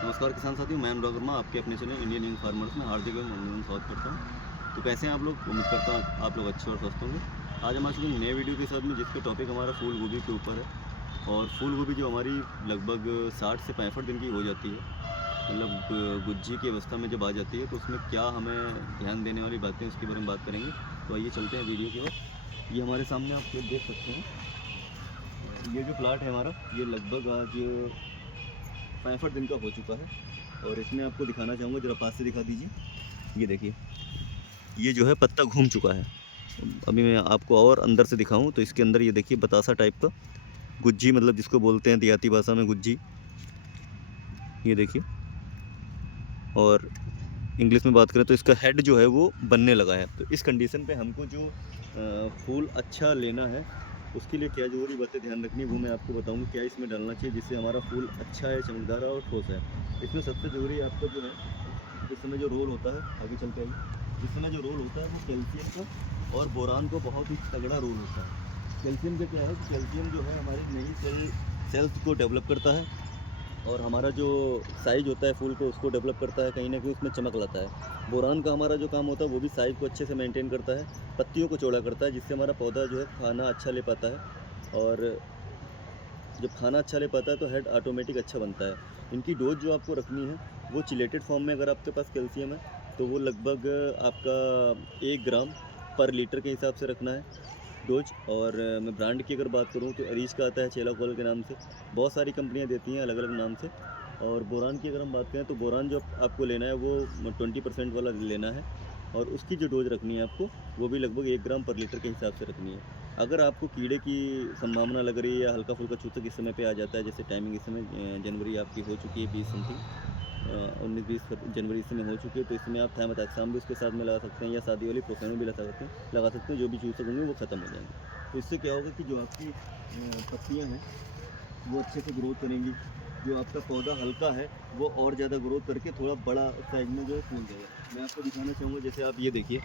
नमस्कार किसान साथियों, मैं अनुराग वर्मा आपके अपने चैनल इंडियन यंग फार्मर्स में हार्दिक अभिनंदन स्वागत करता हूं। तो कैसे हैं आप लोग? उम्मीद करता हूं आप लोग अच्छे और स्वस्थ होंगे। आज हम आ चुके हैं नए वीडियो के साथ में, जिसका टॉपिक हमारा फूल गोभी के ऊपर है। और फूल गोभी जो हमारी लगभग 60 से 65 दिन की हो जाती है, मतलब गुज्जी की अवस्था में जब आ जाती है, तो उसमें क्या हमें ध्यान देने वाली बातें उसके बारे में बात करेंगे। तो आइए चलते हैं वीडियो की ओर। ये हमारे सामने आप लोग देख सकते हैं, ये जो प्लाट है हमारा, ये लगभग आज 65 दिन का हो चुका है। और इसमें आपको दिखाना चाहूँगा, ज़रा पास से दिखा दीजिए। ये देखिए, ये जो है पत्ता घूम चुका है। अभी मैं आपको और अंदर से दिखाऊं तो इसके अंदर ये देखिए बतासा टाइप का गुज्जी, मतलब जिसको बोलते हैं देहाती भाषा में गुज्जी, ये देखिए। और इंग्लिश में बात करें तो इसका हेड जो है वो बनने लगा है। तो इस कंडीशन पे हमको जो फूल अच्छा लेना है, उसके लिए क्या जरूरी बातें ध्यान रखनी है वो मैं आपको बताऊंगा। क्या इसमें डालना चाहिए जिससे हमारा फूल अच्छा है, चमकदार है और ठोस है। इसमें सबसे ज़रूरी आपका जो है, इस समय जो रोल होता है, आगे चल के आइए, इस समय जो रोल होता है वो कैल्शियम का और बोरान का बहुत ही तगड़ा रोल होता है। कैल्शियम का क्या है कि कैल्शियम जो है हमारी नई सेल्स को डेवलप करता है, और हमारा जो साइज होता है फूल को उसको डेवलप करता है, कहीं ना कहीं उसमें चमक लाता है। बोरान का हमारा जो काम होता है वो भी साइज को अच्छे से मेंटेन करता है, पत्तियों को चौड़ा करता है, जिससे हमारा पौधा जो है खाना अच्छा ले पाता है। और जब खाना अच्छा ले पाता है तो हेड ऑटोमेटिक अच्छा बनता है। इनकी डोज जो आपको रखनी है वो चिलेटेड फॉर्म में, अगर आपके पास कैल्शियम है तो वो लगभग आपका 1 ग्राम पर लीटर के हिसाब से रखना है डोज। और मैं ब्रांड की अगर बात करूँ तो अरीज का आता है चेलाकॉल के नाम से, बहुत सारी कंपनियां देती हैं अलग अलग नाम से। और बोरान की अगर हम बात करें तो बोरान जो आपको लेना है वो 20% वाला लेना है, और उसकी जो डोज रखनी है आपको वो भी लगभग 1 ग्राम पर लीटर के हिसाब से रखनी है। अगर आपको कीड़े की संभावना लग रही है या हल्का फुल्का चूसक इस समय पे आ जाता है, जैसे टाइमिंग इस समय जनवरी आपकी हो चुकी है 20 समथिंग, 19-20 जनवरी इस समय हो चुकी है, तो इसमें आप थायमोथैक्साम भी उसके साथ में लगा सकते हैं, या शादी वाली प्रोफेनो भी लगा सकते हैं। जो भी चूसक होंगे वो ख़त्म हो जाएंगे। तो इससे क्या होगा कि जो आपकी पत्तियाँ हैं वो अच्छे से ग्रोथ करेंगी। जो आपका पौधा हल्का है वो और ज़्यादा ग्रोथ करके थोड़ा बड़ा साइज में जो है फूल देगा। मैं आपको दिखाना चाहूँगा, जैसे आप ये देखिए,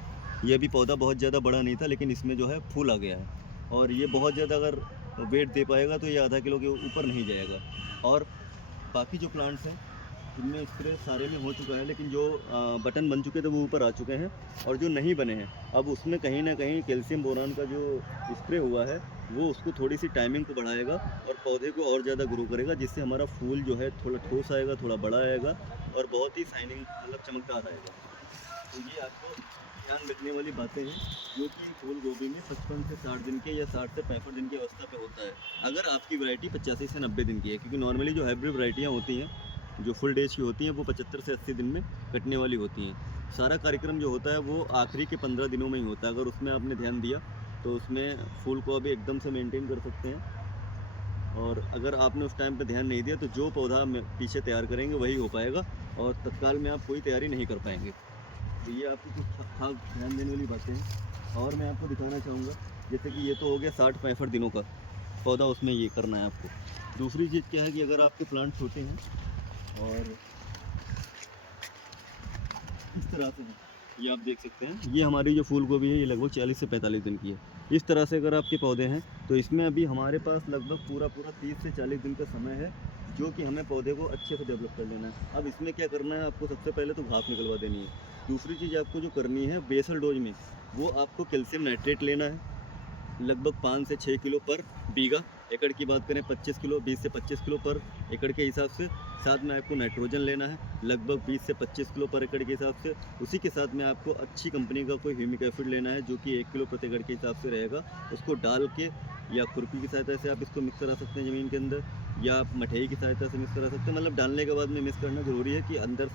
ये अभी पौधा बहुत ज़्यादा बड़ा नहीं था, लेकिन इसमें जो है फूल आ गया है। और ये बहुत ज़्यादा अगर वेट दे पाएगा तो ये आधा किलो के ऊपर नहीं जाएगा। और बाकी जो प्लांट्स हैं इनमें स्प्रे सारे में हो चुका है, लेकिन जो बटन बन चुके थे वो ऊपर आ चुके हैं, और जो नहीं बने हैं अब उसमें कहीं ना कहीं कैल्शियम बोरान का जो स्प्रे हुआ है वो उसको थोड़ी सी टाइमिंग को बढ़ाएगा और पौधे को और ज़्यादा ग्रो करेगा, जिससे हमारा फूल जो है थोड़ा ठोस आएगा, थोड़ा बड़ा आएगा और बहुत ही शाइनिंग, मतलब चमकदार आएगा। तो ये आपको ध्यान रखने वाली बातें हैं, जो कि फूल गोभी में 55 से 60 दिन के या 60 से 65 दिन की अवस्था पे होता है। अगर आपकी वैरायटी 85 से 90 दिन की है, क्योंकि नॉर्मली जो हाइब्रिड वैरायटियाँ होती हैं जो फुल डेज की होती हैं वो 75 से 80 दिन में कटने वाली होती हैं। सारा कार्यक्रम जो होता है वो आखिरी के 15 दिनों में ही होता है। अगर उसमें आपने ध्यान दिया तो उसमें फूल को अभी एकदम से मेंटेन कर सकते हैं। और अगर आपने उस टाइम पे ध्यान नहीं दिया तो जो पौधा पीछे तैयार करेंगे वही हो पाएगा, और तत्काल में आप कोई तैयारी नहीं कर पाएंगे। तो ये आपको कुछ खास ध्यान देने वाली बातें हैं। और मैं आपको दिखाना चाहूँगा, जैसे कि ये तो हो गया 60-65 दिनों का पौधा, उसमें ये करना है आपको। दूसरी चीज़ क्या है कि अगर आपके प्लांट छोटे हैं और इस तरह से है, ये आप देख सकते हैं, ये हमारी जो फूल गोभी है ये लगभग 40 से 45 दिन की है। इस तरह से अगर आपके पौधे हैं तो इसमें अभी हमारे पास लगभग पूरा 30 से 40 दिन का समय है, जो कि हमें पौधे को अच्छे से डेवलप कर लेना है। अब इसमें क्या करना है आपको, सबसे पहले तो घास निकलवा देनी है। दूसरी चीज़ आपको जो करनी है बेसल डोज में, वो आपको कैल्शियम नाइट्रेट लेना है लगभग 5 से 6 किलो पर बीघा। एकड़ की बात करें 25 किलो, 20 से 25 किलो पर एकड़ के हिसाब से। साथ में आपको नाइट्रोजन लेना है लगभग 20 से 25 किलो पर एकड़ के हिसाब से। उसी के साथ में आपको अच्छी कंपनी का कोई ह्यूमिक एसिड लेना है, जो कि 1 किलो प्रति एकड़ के हिसाब से रहेगा। उसको डाल के या खुरपी की सहायता से आप इसको मिक्स करा सकते हैं ज़मीन के अंदर, या आप मठई की सहायता से मिक्स करा सकते हैं। मतलब डालने के बाद में मिक्स करना ज़रूरी है कि अंदर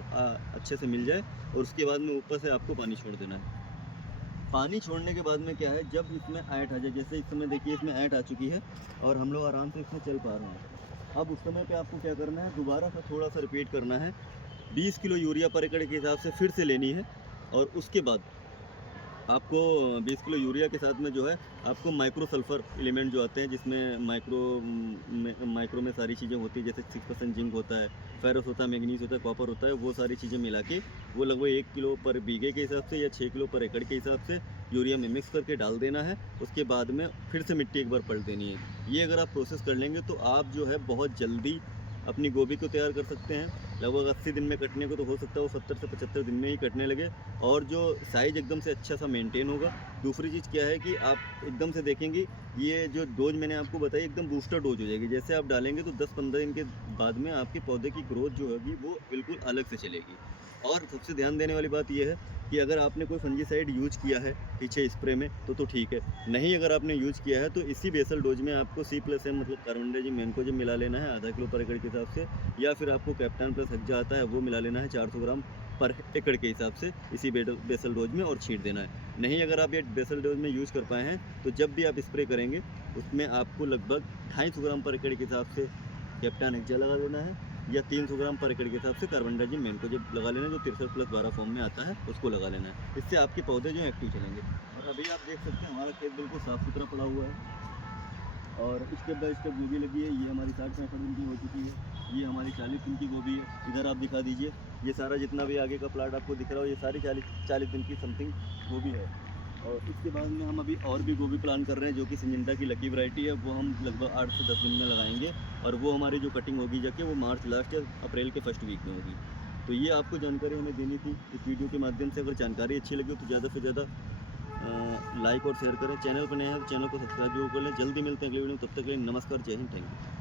अच्छे से मिल जाए, और उसके बाद में ऊपर से आपको पानी छोड़ देना है। पानी छोड़ने के बाद में क्या है, जब इसमें ऐंठ आ जाए, जैसे इस समय देखिए इसमें ऐंठ आ चुकी है और हम लोग आराम से इसमें चल पा रहे हैं। अब उस समय पे आपको क्या करना है, दोबारा से थोड़ा सा रिपीट करना है। 20 किलो यूरिया पर एकड़ के हिसाब से फिर से लेनी है, और उसके बाद आपको 20 किलो यूरिया के साथ में जो है आपको माइक्रो सल्फ़र एलिमेंट जो आते हैं, जिसमें माइक्रो में सारी चीज़ें होती हैं, जैसे 6% जिंक होता है, फेरस होता है, मैंगनीज होता है, कॉपर होता है, वो सारी चीज़ें मिला के वो लगभग 1 किलो पर बीघे के हिसाब से या 6 किलो पर एकड़ के हिसाब से यूरिया में मिक्स करके डाल देना है। उसके बाद में फिर से मिट्टी एक बार पलट देनी है। ये अगर आप प्रोसेस कर लेंगे तो आप जो है बहुत जल्दी अपनी गोभी को तैयार कर सकते हैं। लगभग 80 दिन में कटने को तो हो सकता है वो 70 से 75 दिन में ही कटने लगे, और जो साइज़ एकदम से अच्छा सा मेंटेन होगा। दूसरी चीज़ क्या है कि आप एकदम से देखेंगे, ये जो डोज मैंने आपको बताई एकदम बूस्टर डोज हो जाएगी। जैसे आप डालेंगे तो 10-15 दिन के बाद में आपके पौधे की ग्रोथ जो होगी वो बिल्कुल अलग से चलेगी। और सबसे ध्यान देने वाली बात ये है कि अगर आपने कोई फंजीसाइड यूज किया है पीछे स्प्रे में तो ठीक है, नहीं अगर आपने यूज किया है तो इसी बेसल डोज में आपको C+M मतलब कार्बोंडाजिम मैंकोजेब मिला लेना है आधा किलो पर एकड़ के हिसाब से, या फिर आपको कैप्टन प्लस हेक्सा आता है वो मिला लेना है 400 ग्राम पर एकड़ के हिसाब से इसी बेसल डोज में और छींट देना है। नहीं अगर आप ये बेसल डोज में यूज़ कर पाए हैं तो जब भी आप स्प्रे करेंगे उसमें आपको लगभग 250 ग्राम पर एकड़ के हिसाब से कैप्टन हेक्सा लगा देना है, या 300 ग्राम पर एकड़ के हिसाब से कार्बोंडाजिम मैंकोजेब लगा लेना है, जो 63+12 फॉर्म में आता है उसको लगा लेना है। इससे आपके पौधे जो हैं एक्टिव चलेंगे। और अभी आप देख सकते हैं हमारा खेत बिल्कुल साफ़ सुथरा पड़ा हुआ है, और स्टेप बाय स्टेप गोभी लगी है। ये हमारी 60-65 दिन की हो चुकी है, ये हमारी 40 दिन की गोभी है। इधर आप दिखा दीजिए, ये सारा जितना भी आगे का प्लाट आपको दिख रहा हो ये सारी 40 दिन की समथिंग गोभी है। और इसके बाद में हम अभी और भी गोभी प्लान कर रहे हैं जो कि सिंजेंटा की लकी वैरायटी है, वो हम लगभग 8 से 10 दिन में लगाएंगे, और वो हमारी जो कटिंग होगी जाके वो मार्च लास्ट या अप्रैल के फर्स्ट वीक में होगी। तो ये आपको जानकारी हमें देनी थी इस वीडियो के माध्यम से। अगर जानकारी अच्छी लगी हो तो ज़्यादा से ज़्यादा लाइक और शेयर करें। चैनल पर नए हैं तो चैनल को सब्सक्राइब जरूर कर लें। जल्दी मिलते हैं अगले वीडियो में, तब तक के लिए नमस्कार, जय हिंद, थैंक यू।